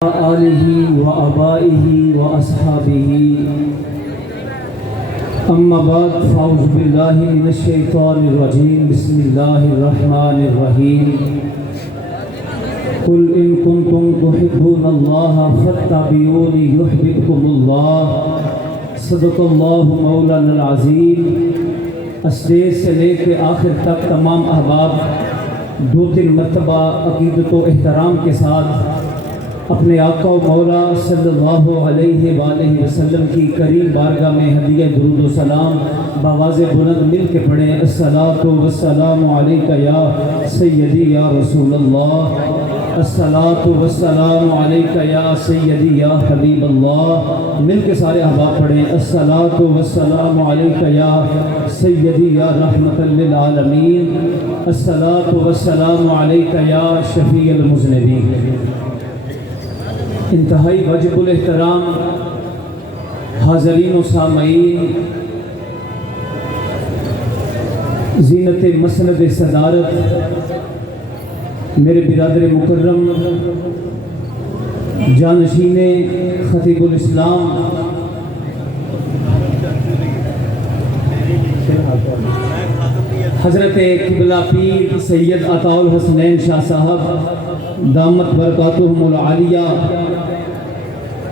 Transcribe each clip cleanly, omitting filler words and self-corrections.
آلہ و آبائہ و اصحابہ اما بعد فاعوذ باللہ من الشیطان الرجیم بسم اللہ الرحمن الرحیم قل ان کنتم تحبون اللہ فاتبعونی یحببکم اللہ صدق اللہ مولانا العظیم۔ اسٹیج سے لے کے آخر تک تمام احباب دو تین مرتبہ عقیدت و احترام کے ساتھ اپنے آقا و مولا صلی اللہ علیہ وآلہ وسلم کی کریم بارگاہ میں ہدیہ درود و سلام بآواز بلند مل کے پڑھیں۔ الصلاۃ والسلام علیک یا سیدی یا رسول اللہ، الصلاۃ والسلام علیک یا سیدی یا حبیب اللہ۔ مل کے سارے احباب پڑھیں، الصلاۃ والسلام علیک یا سیدی یا رحمت للعالمین، الصلاۃ والسلام علیک یا شفیع المذنبین۔ انتہائی واجب الاحترام حاضرین و سامعین، زینت مسند صدارت میرے برادر مکرم جانشین خطیب الاسلام حضرت قبلہ پیر سید عطاء الحسنین شاہ صاحب دامت برکاتہم العالیہ،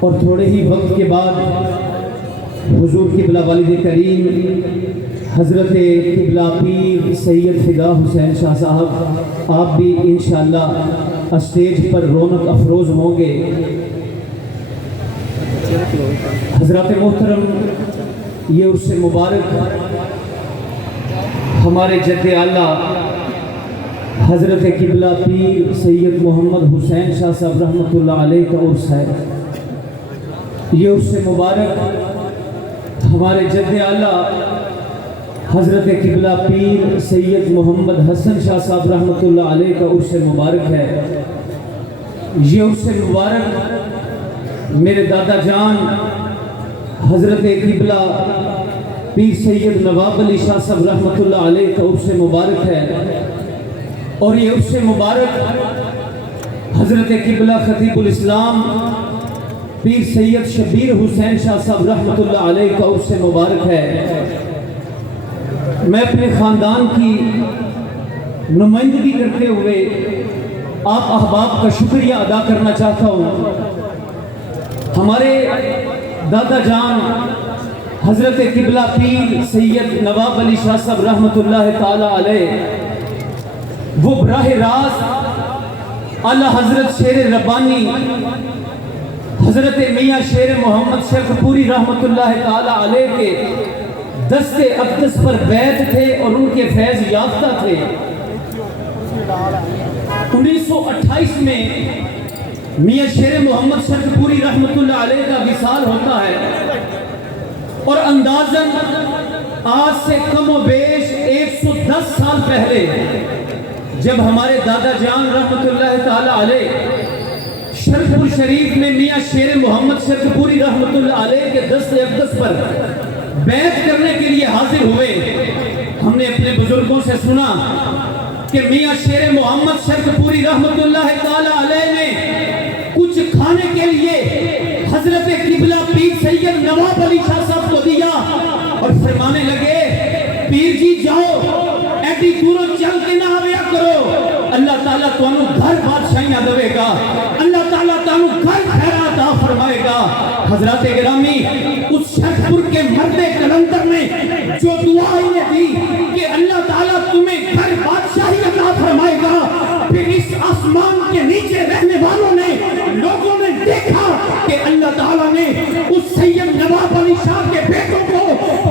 اور تھوڑے ہی وقت کے بعد حضور قبلہ والد کریم حضرت قبلہ پیر سید فدا حسین شاہ صاحب، آپ بھی انشاءاللہ اسٹیج پر رونق افروز ہوں گے۔ حضرات محترم، یہ عرس مبارک ہمارے جد اعلیٰ حضرت قبلہ پیر سید محمد حسین شاہ صاحب رحمۃ اللہ علیہ کا عرس ہے۔ یہ عرس مبارک ہمارے جد اعلیٰ حضرت قبلہ پیر سید محمد حسن شاہ صاحب رحمۃ اللہ علیہ کا عرس مبارک ہے۔ یہ عرس مبارک میرے دادا جان حضرت قبلہ پیر سید نواب علی شاہ صاحب رحمۃ اللہ علیہ کا عرس مبارک ہے، اور یہ عرس مبارک حضرت قبلہ خطیب الاسلام پیر سید شبیر حسین شاہ صاحب رحمۃ اللہ علیہ کا عرس مبارک ہے۔ میں اپنے خاندان کی نمائندگی کرتے ہوئے آپ احباب کا شکریہ ادا کرنا چاہتا ہوں۔ ہمارے دادا جان حضرت قبلہ پیر سید نواب علی شاہ صاحب رحمۃ اللہ تعالی علیہ، وہ براہ راست اعلیٰ حضرت شیر ربانی حضرت میاں شیر محمد شیخ پوری رحمۃ اللہ تعالی علیہ کے دست اقدس پر بیعت تھے اور ان کے فیض یافتہ تھے۔ 1928 میں میاں شیر محمد شیخ پوری رحمۃ اللہ علیہ کا وصال ہوتا ہے، اور اندازاً آج سے کم و بیش 110 سال پہلے جب ہمارے دادا جان رحمۃ اللہ تعالی علیہ شرف شریف میں میاں شیر محمد شیخ پوری رحمۃ اللہ علیہ کے دست اقدس پر بیعت کرنے کے لیے حاضر ہوئے، ہم نے اپنے بزرگوں سے سنا کہ میاں شیر محمد شیخ پوری رحمۃ اللہ تعالی علیہ نے کچھ کھانے کے لیے حضرت قبلہ پیر سید نواب علی شاہ صاحب کو دیا، اور فرمانے لگے پیر جی جاؤ ایڈی دوروں چل کے نہ آیا کرو، اللہ تعالیٰ تانوں گھر بادشاہیاں دے گا، اللہ تعالیٰ تانوں گھر خیرات عطا فرمائے گا۔ حضرات گرامی، اس شیخپور کے مرد کلندر نے جو دعا انہیں دی کہ اللہ تعالیٰ تمہیں گھر بادشاہی عطا فرمائے گا، پھر اس آسمان کے نیچے رہنے والوں نے لوگوں نے دیکھا کہ اللہ تعالیٰ نے اس سید نواب علی شاہ کے بیٹوں کو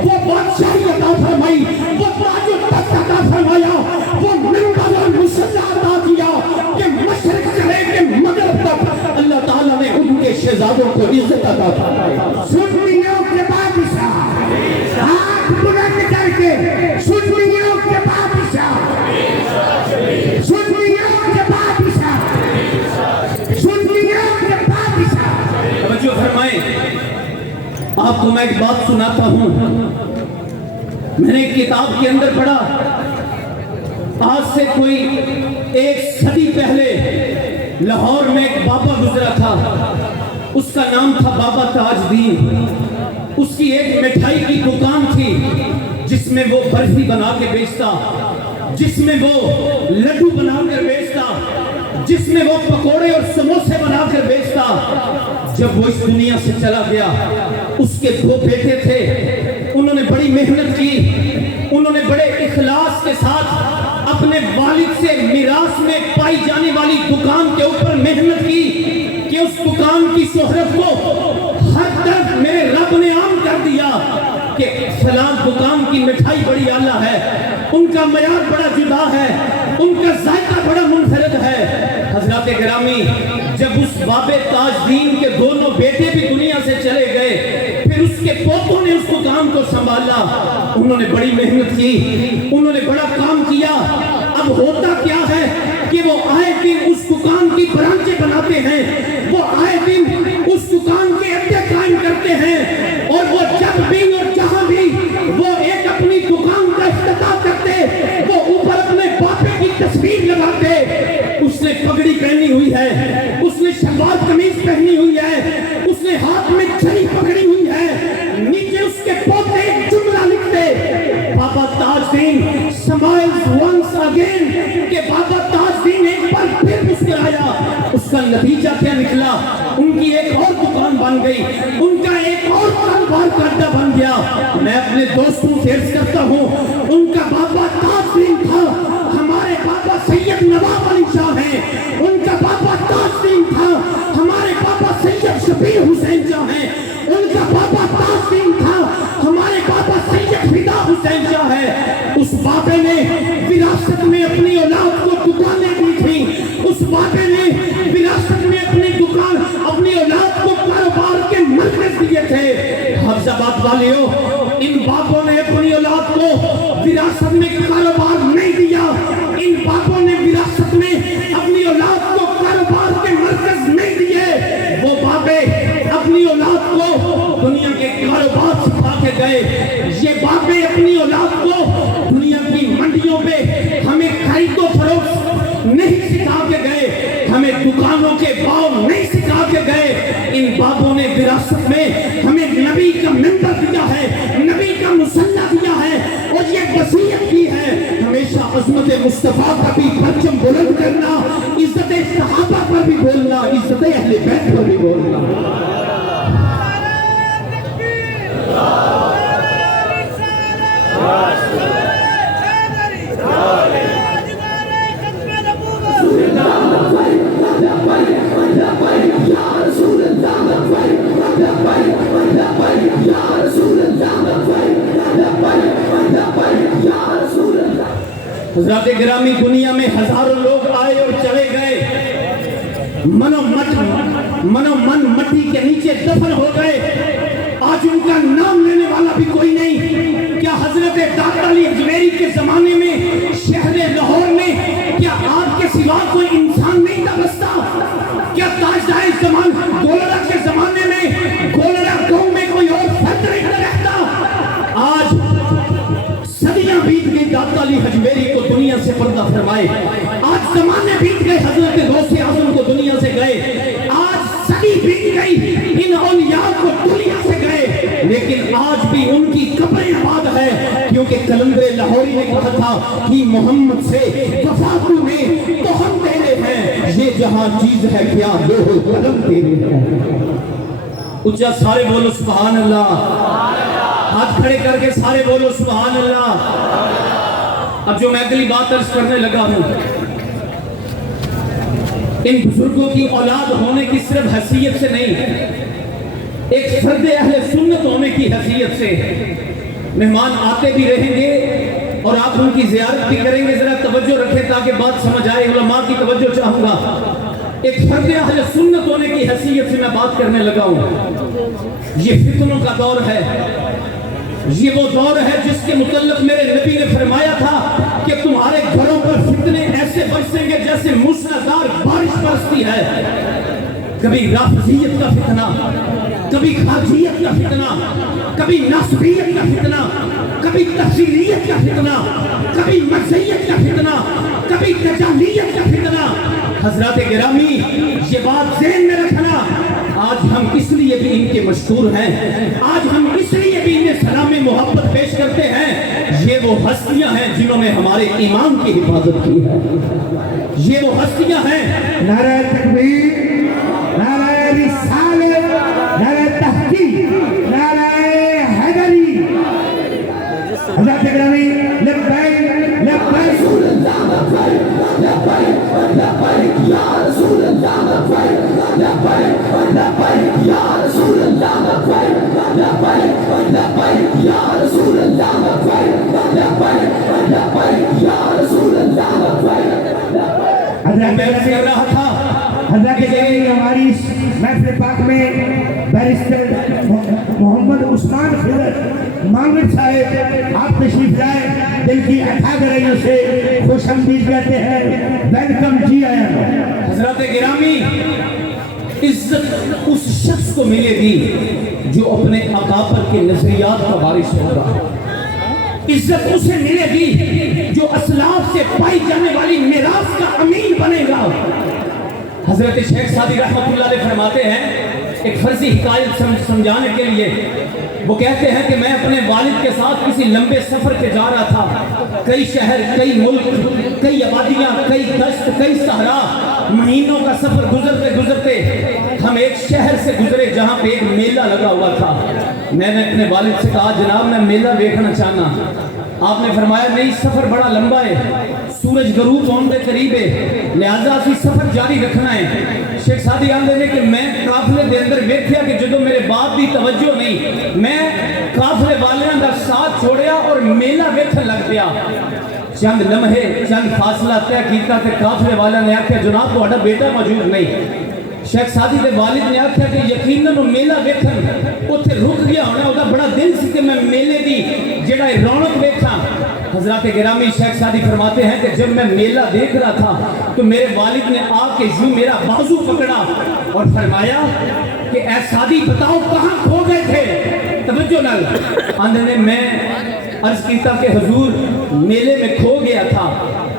وہ بادشاہی عطا فرمائی، وہ تاج و تخت عطا فرمایا، وہ منبر اور مصلی عطا کیا کہ مشرق سے لے کے مغرب تک اللہ تعالیٰ نے ان کے شہزادوں کو عزت عطا فرمائی۔ سنیوں کے بادشاہ ہاتھ بلند کر کے، سنیوں کے بادشاہ، سنیوں کے بادشاہ، سنیوں کے بادشاہ۔ توجہ فرمائیں، آپ کو میں ایک بات سناتا ہوں۔ میں نے ایک کتاب کے اندر پڑھا، آج سے کوئی 1 صدی پہلے لاہور میں ایک بابا گزرا تھا، اس کا نام تھا بابا تاج دین۔ اس کی ایک مٹھائی کی دکان تھی جس میں وہ برفی بنا کے بیچتا، جس میں وہ لڈو بنا کر بیچتا، جس میں وہ پکوڑے اور سموسے بنا کر بیچتا۔ جب وہ اس دنیا سے چلا گیا، اس کے 2 بیٹے تھے، انہوں نے بڑی محنت کی، انہوں نے بڑے اخلاص کے ساتھ اپنے والد سے میراث میں پائی جانے والی دکان کے اوپر محنت کی کہ اس دکان کی شہرت کو ہر طرف میرے رب نے عام کر دیا کہ فلاں دکان کی مٹھائی بڑی اعلیٰ ہے، ان کا معیار بڑا جدا ہے، ان کا ذائقہ بڑا منفرد ہے۔ حضرات گرامی، جب اس باب تاج دین کے دونوں بیٹے بھی دنیا سے چلے گئے، پھر اس کے پوتوں نے اس دکان کو سنبھالا، انہوں نے بڑی محنت کی، انہوں نے بڑا کام کیا۔ اب ہوتا کیا ہے کہ وہ آئے دن اس دکان کی برانچیں بناتے ہیں، وہ آئے دن اس دکان کے اڈے قائم کرتے ہیں، اور وہ جب بھی اور جہاں بھی وہ ایک اپنی دکان کا افتتاح کرتے، وہ اوپر اپنے باپے کی تصویر لگاتے۔ اس نے پگڑی پہنی ہوئی ہے، اس نے شلوار قمیض پہنی ہوئی ہے، اس نے ہاتھ میں چھری پکڑی ہوئی ہے، نیچے اس کے پوتے ایک جملہ لکھتے، بابا تاج دین سمائلز ونس اگین، کہ بابا تاج دین ایک بار پھر مسکرایا۔ اس کا نتیجہ کیا نکلا؟ ان کی ایک اور دکان بن گئی، ان کا ایک اور کاروبار کا اڈا بن گیا۔ میں اپنے دوستوں سے عرض کرتا ہوں، ان کا بابا تاج دین تھا، ہمارے بابا سید نواب علی شاہ ہیں، ان کا بابا تاج دین تھا، ہمارے بابا سید شبیر حسین شاہ ہیں، ان کا بابا تاج دین تھا، ہمارے بابا سید فدا حسین شاہ ہے۔ اس بابے نے وراثت میں اپنی اولاد کو دکانیں دی تھیں، اس بابے نے وراثت میں اپنی دکان اپنی اولاد کو کاروبار کے مرکز دیے تھے۔ حفظ آباد والیوں، ان باپوں نے اپنی اولاد کو وراثت میں کاروبار نہیں دیا، ان باپوں نے وراثت میں اپنی اولاد کو کاروبار کے مرکز نہیں دیے۔ وہ بابے اپنی اولاد کو دنیا کے کاروبار سکھا کے گئے، یہ بابے اپنی اولاد کو دنیا کی منڈیوں پہ ہمیں خرید و فروخت نہیں سکھا کے گئے، ہمیں دکانوں کے بھاؤ نہیں سکھا کے گئے۔ ان بابوں نے وراثت میں ہمیں نبی کا منبر دیا ہے، نبی کا مصلی دیا ہے، اور یہ وصیت کی ہے ہمیشہ عظمت مصطفیٰ کا بھی پرچم بلند کرنا، عزت صحابہ پر بھی بولنا، عزت اہل بیت پر بھی بولنا۔ حضرات گرامی، دنیا میں ہزاروں لوگ آئے اور چلے گئے، من مٹی کے نیچے دفن ہو گئے، آج ان کا نام لینے والا بھی کوئی نہیں۔ کیا حضرت داتا علی اجمیری کے زمانے میں شہر لاہور میں کیا آپ کے سوا کوئی انسان نہیں تھا بستا؟ کیا تاجدار زمان گولڑا کے زمانے میں گولڑا گاؤں میں کوئی اور فرد نہیں رہتا؟ آج صدیاں بیت گئی داتا علی اجمیری کو دنیا سے پردہ فرمائے، آج زمانے بیت گئے حضرت غوث اعظم کو دنیا سے گئے، آج صدی بیت گئی ان اولیاء کو دنیا سے گئے، لیکن آج بھی ان کی قبریں آباد ہے، کیونکہ کلندر لاہوری نے کہا تھا کہ محمد سے وفا میں تو ہم تیرے ہیں، یہ جہاں چیز ہے کیا لوح قلم تیرے ہیں۔ اچھا سارے بولو سبحان اللہ، ہاتھ کھڑے کر کے سارے بولو سبحان اللہ۔ اب جو میں اگلی بات عرض کرنے لگا ہوں، ان بزرگوں کی اولاد ہونے کی صرف حیثیت سے نہیں، ایک فرد اہل سنت ہونے کی حیثیت سے۔ مہمان آتے بھی رہیں گے اور آپ ان کی زیارت بھی کریں گے، ذرا توجہ رکھیں تاکہ بات سمجھ آئے، علماء کی توجہ چاہوں گا۔ ایک فرد اہل سنت ہونے کی حیثیت سے میں بات کرنے لگا ہوں۔ یہ فتنوں کا دور ہے، یہ وہ دور ہے جس کے متعلق میرے نبی نے فرمایا تھا کہ تمہارے گھروں پر فتنے ایسے برسیں گے جیسے موسلادھار بارش برستی ہے۔ کبھی رافضیت کا فتنہ، کبھی خارجیت کا فتنہ، کبھی ناصبیت کا فتنہ، کبھی تفسیریت کا فتنہ، کبھی مرزیت کا فتنہ، کبھی تجالیت کا فتنہ۔ حضرات گرامی یہ بات ذہن میں رکھنا، آج ہم اس لیے بھی ان کے مشہور ہیں، آج ہم اس لیے بھی انہیں سلام محبت پیش کرتے ہیں، یہ وہ ہستیاں ہیں جنہوں نے ہمارے ایمان کی حفاظت کی ہے، یہ وہ ہستیاں ہیں۔ نعرہ تکبیر، نعرہ رسالت، نعرہ تحقیق، نعرہ حیدری۔ حضرات گرامی لبیک لبیک میں کر رہا تھا حضرت گرامی ہماری اس محفل پاک میں بیرسٹر محمد عثمان خضر مانگڑ صاحب آپ تشریف لائے، دل کی اتھاہ گہرائیوں سے خوش آمدید کہتے ہیں، ویلکم جی آیا۔ حضرات گرامی عزت اس شخص کو ملے گی جو اپنے اکابر کے نظریات کا وارث ہوگا، عزت اسے ملے گی جو اسلاف سے پائی جانے والی میراث کا امین بنے گا۔ حضرت شیخ سعدی رحمۃ اللہ علیہ فرماتے ہیں ایک فرضی حکایت سمجھانے کے لیے، وہ کہتے ہیں کہ میں اپنے والد کے ساتھ کسی لمبے سفر پہ جا رہا تھا، کئی شہر، کئی ملک، کئی آبادیاں، کئی دشت، کئی صحرا، مہینوں کا سفر گزرتے گزرتے ہم ایک شہر سے گزرے جہاں پہ ایک میلہ لگا ہوا تھا۔ میں نے اپنے والد سے کہا جناب میں میلہ دیکھنا چاہنا، آپ نے فرمایا نہیں سفر بڑا لمبا ہے، سورج غروب ہونے کے قریب ہے، لہذا اسی سفر جاری رکھنا ہے۔ شیخ سعدی آندے نے کہ میں قافلے دے اندر ویکھیا کہ جدوں میرے باپ دی توجہ نہیں، میں قافلے والیاں دا ساتھ چھوڑیا اور میلہ ویکھن لگ پیا۔ چند لمحے چند فاصلہ طے کیتا تے قافلے والا نے آکھیا جناب تہاڈا بیٹا موجود نہیں۔ شیخ سعدی دے والد نے آکھیا کہ یقیناً میلہ ویکھن اوتھے رک گیا ہونا، اودا بڑا دل سی کہ میں میلے دی جڑا رونق ویکھاں۔ حضرات گرامی شیخ سعدی فرماتے ہیں کہ جب میں میلہ دیکھ رہا تھا تو میرے والد نے آ کے یوں میرا بازو پکڑا اور فرمایا کہ اے سعدی بتاؤ کہاں کھو گئے تھے؟ توجہ نال آندے نے میں عرض کیتا کہ حضور میلے میں کھو گیا تھا۔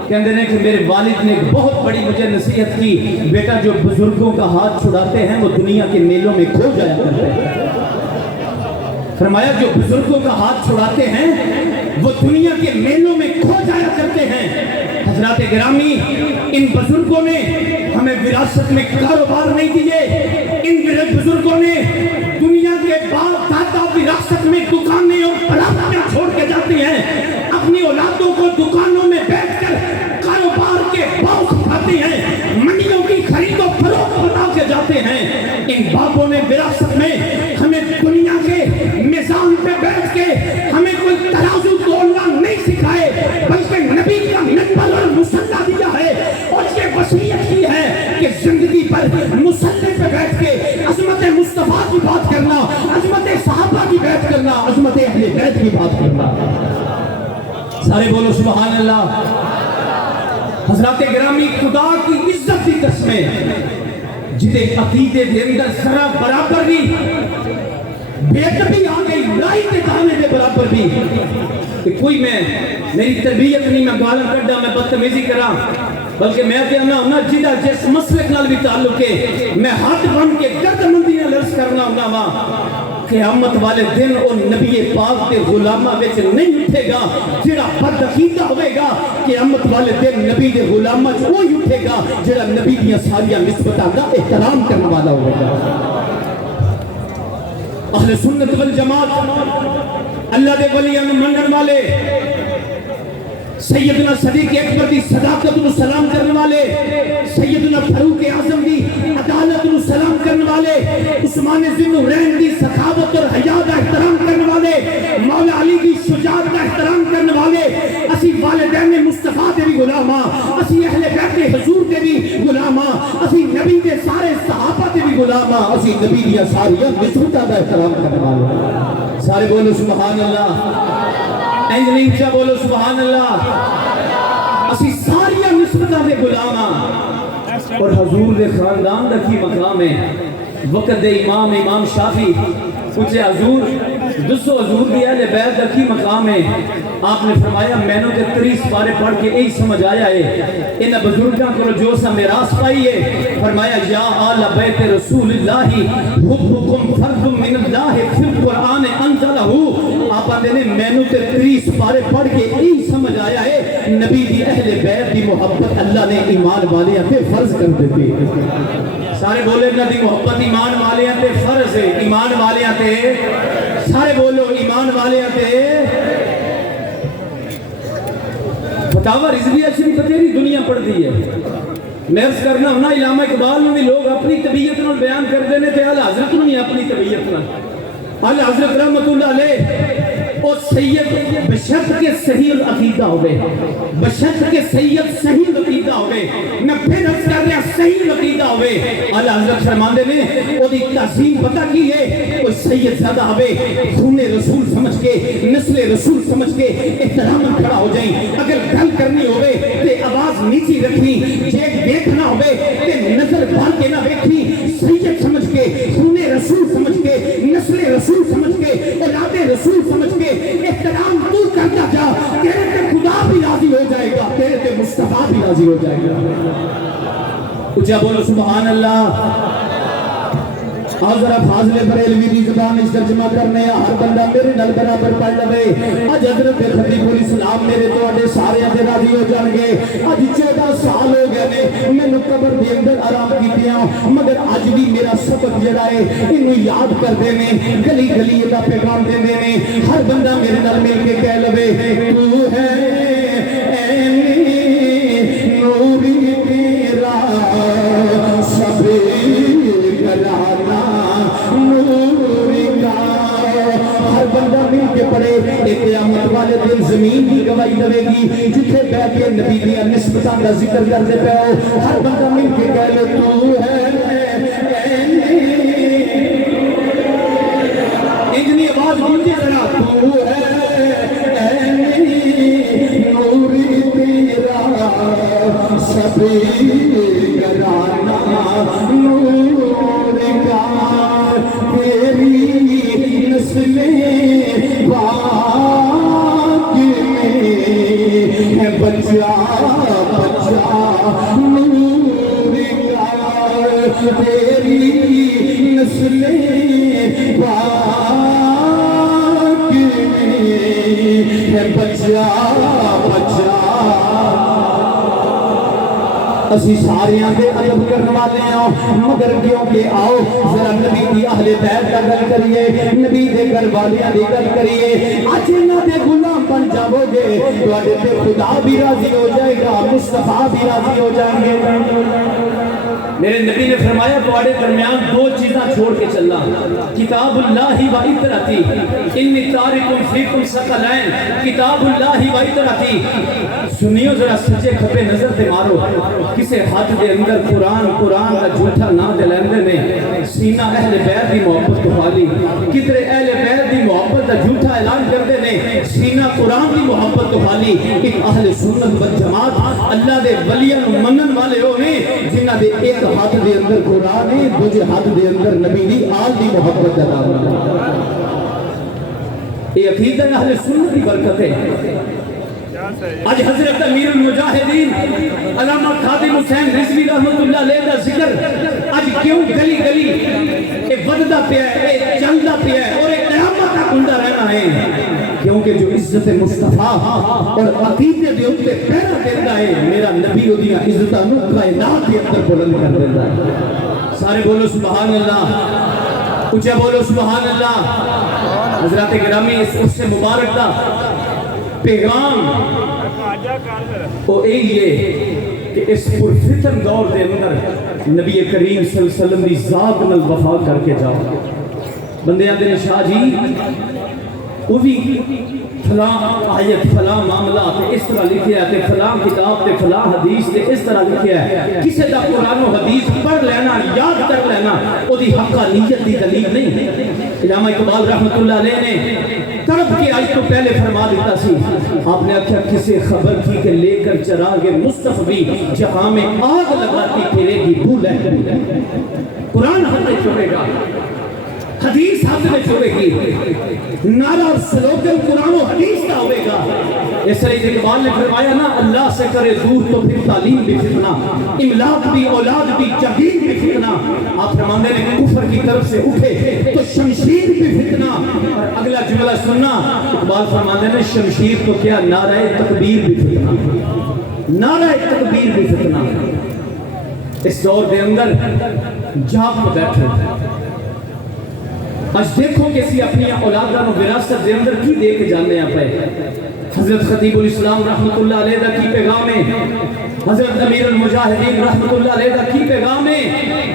کہندے نے کہ میرے والد نے بہت بڑی مجھے نصیحت کی، بیٹا جو بزرگوں کا ہاتھ چھڑاتے ہیں وہ دنیا کے میلوں میں کھو جایا کرتے ہیں۔ فرمایا جو بزرگوں کا ہاتھ چھڑاتے ہیں وہ دنیا کے میلوں میں کھو جایا کرتے ہیں۔ حضرات گرامی ان بزرگوں نے ہمیں وراثت میں کاروبار نہیں دیے، ان بزرگوں نے دنیا کے باپ دادا وراثت میں دکانیں اور پراپرٹیاں چھوڑ کے جاتے ہیں، اپنی اولادوں کو دکانوں میں بیٹھ کر کاروبار کے باؤ سکھاتے ہیں، منڈیوں کی خرید و فروخت بتا کے جاتے ہیں۔ ان باپوں نے وراثت میں ہمیں دنیا کے میزان پہ بیٹھ کے ہمیں کوئی ترازو تولنا نہیں سکھائے، بلکہ نبی کا منبر اور مصلی دیا ہے اور یہ وصیت کی ہے کہ زندگی پر مصلی پہ بیٹھ کے عظمت مصطفیٰ کی بات کرنا، عظمت صحابہ کی بات کرنا، عظمت اہل بیت کی بات کرنا۔ سارے بولو سبحان اللہ۔ حضرات گرامی خدا کی عزت کی قسمیں جدے عقیدے دے اندر ذرا برابر بھی بیت بھی آ گئی، لائی کے دانے دے برابر بھی کہ کوئی میری تربیت نہیں، میں گالاں کڈا، میں بدتمیزی کراں، بلکہ میں کہنا ہونا جدا جس مسلک نال بھی تعلق ہے میں ہاتھ بن کے گردمندی نال عرض کرنا ہونا وا قیامت والے دن اور نبی پاک کے غلامہ وچ نہیں اٹھے گا جڑا بدعقیدہ ہوئے گا، قیامت والے دن نبی دے غلامہ وچ وہی اٹھے گا جڑا نبی دیاں ساریاں نسبتاں دا احترام کرنے والا ہوئے گا۔ اہل سنت والجماعت اللہ دے ولیاں نوں منن والے، سیدنا صدیق اکبر دی صداقت نو سلام کرنے والے، سیدنا فاروق اعظم دی عدالت نو سلام کرنے والے، عثمان ذوالنورین دی سخاوت اور حیا دا احترام کرنے والے، مولا علی دی شجاعت دا احترام کرنے والے، اسی والدین مصطفیٰ دے بھی غلاماں، اسی اہل بیت حضور دے بھی غلاماں، اسی نبی دے سارے صحابہ دے بھی غلاماں، اسی نبی دی ساریاں نسبتاں دا احترام کرنے والے۔ سارے بولو سبحان اللہ، انجلین چا بولو سبحان اللہ۔ اسی ساریاں نسبتاں دے غلاماں اور حضور دے خاندان دا کی مقام ہے۔ وقت دے امام شافعی پوچھے حضور دوستو حضور دی اہل بیت کی مقام ہے. آپ نے فرمایا میں نے 30 پارے پڑھ کے یہی سمجھ آیا ہے ان بزرگاں کو جو سا میراث پائی ہے. فرمایا یا آل بیت رسول اللہ حبکم فرد من اللہ فی القرآن انزلہ. آپ آندے نے میں نے 30 پارے پڑھ کے یہی سمجھ آیا ہے نبی دی اہل بیت دی محبت اللہ نے ایمان والے پہ فرض کر دیتی. سارے بولے اللہ دی محبت ایمان والے پہ فرض ہے. ایمان والے پہ سارے بولو ایمان والے پہ. فتاوہ رضویہ شریف تیری دنیا پڑھ دی ہے. میں عرض کرنا ہونا علامہ اقبال میں بھی لوگ اپنی طبیعت میں بیان کر دینے تھے. اعلی حضرت میں نہیں اپنی طبیعت میں. اعلی حضرت رحمت اللہ علیہ اور سید بشرط کے صحیح العقیدہ ہوئے, بشرط کے سید صحیح العقیدہ ہوئے. میں پھر عرض کر رہا صحیح العقیدہ ہوئے. اعلی حضرت فرماندے نے وہ دی تعظیم پتہ کی ہے کوئی سید زیادہ ہوئے خون رسول سمجھ کے نسل رسول سمجھ کے احترام کھڑا ہو جائیں. اگر گل کرنی ہوئے تے آواز نیچی رکھنی, جے دیکھنا ہوئے تے نظر بھر کے نہ دیکھنی. سید سمجھ کے خون رسول سمجھ کے نسل رسول سمجھ کے اولاد رسول سمجھ کے احترام تو کرتا جا. تیرے تے خدا بھی راضی ہو جائے گا, تیرے تے مصطفیٰ بھی راضی ہو جائے گا. اچھا بولو سبحان اللہ. آج ذرا فاضل بریلوی دی زبان اس ترجمہ کرنے ہر بندہ میرے نال برابر پڑھ لوے. اج حضرت خطیب الاسلام میرے توڑے سارے تے راضی ہو جان گے. اج 14 سال ہو گئے نے مینوں قبر دے اندر آرام کیتیاں, مگر اج بھی میرا سبق جڑا ہے اینو یاد کردے نے, گلی گلی دا پیغام دیندے نے. ہر بندہ میرے نال مل کے کہہ لوے تو ہے اے نوری تیرا سب بندہ مل کے پڑے. ایک قیامت والے دن زمین کی گواہی دے گی جتھے بیٹھ کے نبی دی نسبتاں دا ذکر کردے پے ہو. ہر بندہ مل کے کہہ لے تو ہے اتنی آواز گونجے ذرا تو ہے نوری تیرا سب گرانا نور کا تیری نسل بچا بچا نور کا تیری نسل پاک میں بچا بچا. اسی ساریاں دے ادب کرنے والے ہیں, مگر کیونکہ آؤ ذرا نبی دی اہل بیت کا گل کریے, نبی دے گھر والیاں دی گل کریے. اج انہاں دے غلام بن جاؤ گے تواڈے تے خدا بھی راضی ہو جائے گا, مصطفیٰ بھی راضی ہو جائیں گے. میرے نبی نے فرمایا تواڈے درمیان 2 چیزاں چھوڑ کے چلنا, کتاب اللہ و اطرتی انی تارکم فیکم ثقلین. کتاب اللہ و اطرتی سنیو ذرا سچے کھپے نظر تے مارو. کسے ہاتھ دے اندر قرآن کا جھوٹا نہ دلیندے نے سینہ اہل بیت دی محبت کو خالی. کتنے اہل بیت دی محبت دا جھوٹا اعلان کردے نے سینہ قرآن دی محبت کو خالی. ایک اہل سنت والجماعت اللہ دے ولیاں منن والے ہو نے جنہاں دے ایک ہاتھ دے اندر قرآن ہے, دوجے ہاتھ دے اندر نبی دی آل دی محبت دا نام. یہ عقیدہ اہل سنت کی برکت ہے. آج حضرت امیر المجاہدین علامہ خادم حسین رضوی رحمت اللہ علیہ کا ذکر آج کیوں گلی گلی ایک وددہ پہ ہے, ایک چلدہ پہ ہے اور ایک قیامت کا گنڈا رہنا ہے. کیونکہ جو عزت مصطفیٰ اور عقیدے دے اوپر پیرا دیتا ہے میرا نبی اودیاں عزتاں نو کائنات کے اندر بلند کر دیتا ہے. سارے بولو سبحان اللہ, اونچا بولو سبحان اللہ. حضرات گرامی اس سے مبارک دا پیغام وہ یہی ہے کہ اس پرفتن دور دے اندر نبی کریم صلی اللہ علیہ وسلم دی ذات نال وفا کر کے جاؤ. بندے آتے ہیں شاہ جی وہ بھی فلاں آیت فلاں معاملات اس طرح لکھیا ہے, فلاں کتاب تے فلاں حدیث تے اس طرح لکھیا ہے. کسی دا قرآن و حدیث پڑھ لینا یاد کر لینا وہ دی حقانیت دی دلیل نہیں ہے. علامہ اقبال رحمت اللہ علیہ نے طرف کے آج تو پہلے فرما دیتا سی, آپ نے کیا کسے خبر تھی کہ لے کر چراغ مصطفی جہاں میں آگ لگاتی پھرے گی بھول ہے. قرآن ہم نے چھوڑے گا. حدیث ہاتھ میں ہوئے گی، نعرہ سلوگن قرآن و حدیث کا ہوئے گا۔ اس لیے اقبال نے فرمایا نا، اللہ سے کرے دور تو پھر تعلیم بھی فتنہ، املاک بھی اولاد بھی جہیل بھی فتنہ۔ آپ فرماندے نے کفر کی طرف سے اٹھے تو شمشیر بھی فتنہ۔ اور اگلا جملہ سننا، اقبال فرماندے نے شمشیر تو کیا، نعرہ تکبیر بھی فتنہ، نعرہ تکبیر بھی فتنہ۔ اس دور دے اندر جاگ کو بیٹھے، آج دیکھو کسی اپنی اولادان و وراثت دے اندر کی دے کے جاننے آپ ہے۔ حضرت خطیب الاسلام رحمت اللہ علیہ دا کی پیغام ہے، حضرت امیر المجاہدین رحمت اللہ علیہ دا کی پیغام ہے،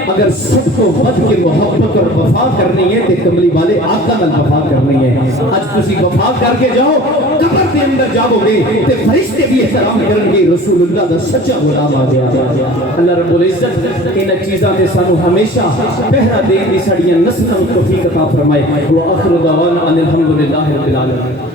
اگر سب کو بد کے محبت اور وفا کرنی ہے تو کملی والے آقا نال وفا کرنی ہے۔ آج تسی وفا کر کے جاؤ، قبر دے اندر جاؤ گے تے فرشتے بھی احترام کرن گے، رسول اللہ دا سچا غلام آ گیا۔ اللہ رب العزت ان چیزاں تے سانو ہمیشہ پہرا دے دی سڑیاں نسلوں توفیق عطا فرمائے۔ وآخر دعوانا ان الحمدللہ رب العالمین۔